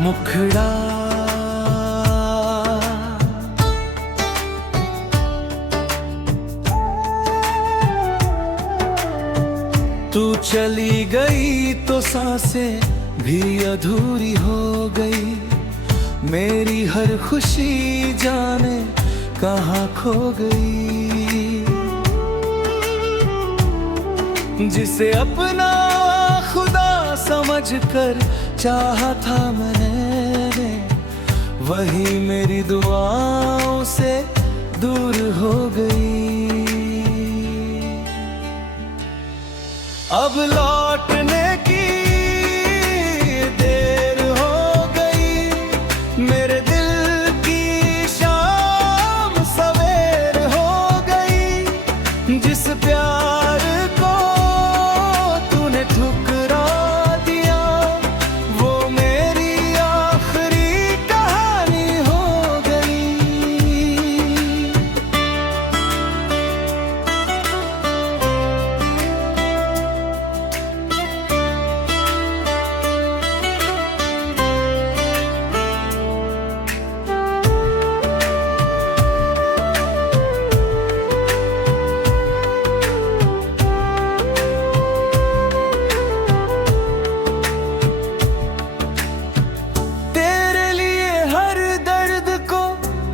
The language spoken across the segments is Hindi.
मुखड़ा तू चली गई तो सांसें भी अधूरी हो गई, मेरी हर खुशी जाने कहाँ खो गई। जिसे अपना खुदा समझकर चाहा था मैंने, वही मेरी दुआओं से दूर हो गई। अब लौटने की देर हो गई, मेरे दिल की शाम सवेर हो गई। जिस प्यार को तूने ठुकरा दिया, वो मेरी आखिरी कहानी हो गई।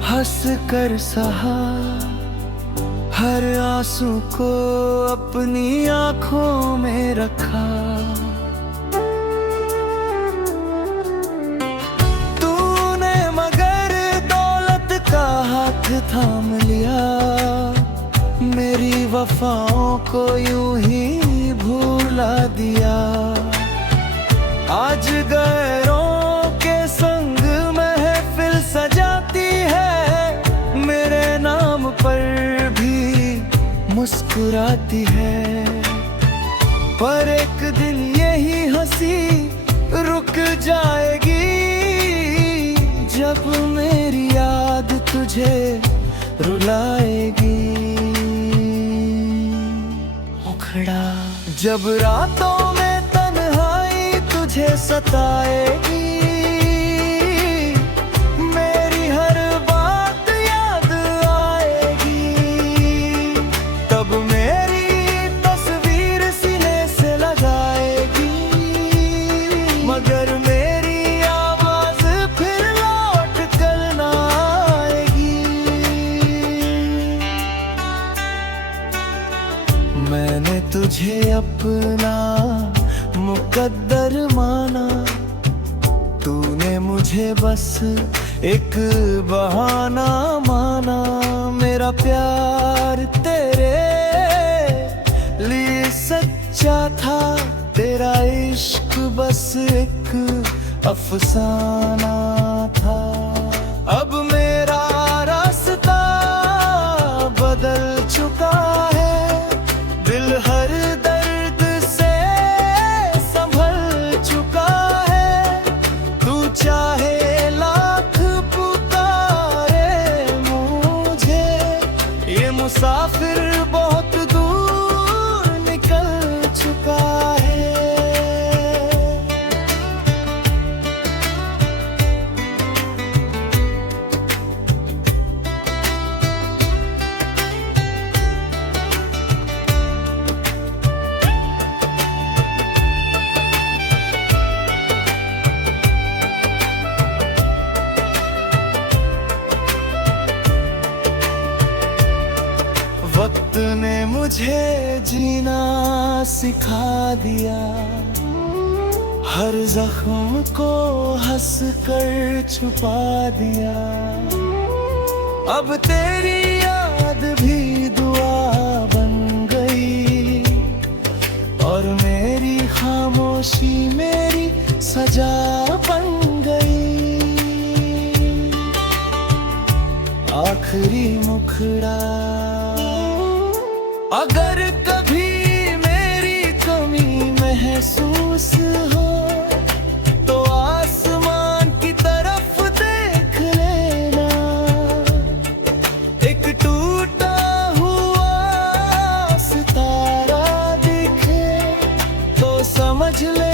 हंस कर सहा, हर आंसू को अपनी आंखों में रखा। तूने मगर दौलत का हाथ थाम लिया, मेरी वफाओं को यूं ही भुला दिया। आज गैरों के संग महफिल सजाती है, मेरे नाम पर भी मुस्कुराती है। पर एक दिन यही हंसी रुक जाएगी, जब मेरी याद तुझे रुलाएगी। मुखड़ा जब रातों में तन्हाई तुझे सताएगी, मेरी हर बात याद आएगी। तब मेरी तस्वीर सीने से लगाएगी, मगर मेरी आवाज फिर लौट कर ना आएगी। मैंने तुझे अपना मुकद्दर माना, तूने मुझे बस एक बहाना माना। मेरा प्यार तेरे लिए सच्चा था, तेरा इश्क बस एक अफसाना था। अब मेरा रास्ता बदल चुका है, दिल हर दर्द से संभल चुका है। तू चाहे लाख पुकारे मुझे, ये मुसाफिर बहुत दूर निकल चुका है। वक्त ने मुझे जीना सिखा दिया, हर जख्म को हंस कर छुपा दिया। अब तेरी याद भी दुआ बन गई, और मेरी खामोशी मेरी सजा बन गई। आखिरी मुखड़ा अगर कभी मेरी कमी महसूस हो, तो आसमान की तरफ देख लेना। एक टूटा हुआ सितारा दिखे तो समझ ले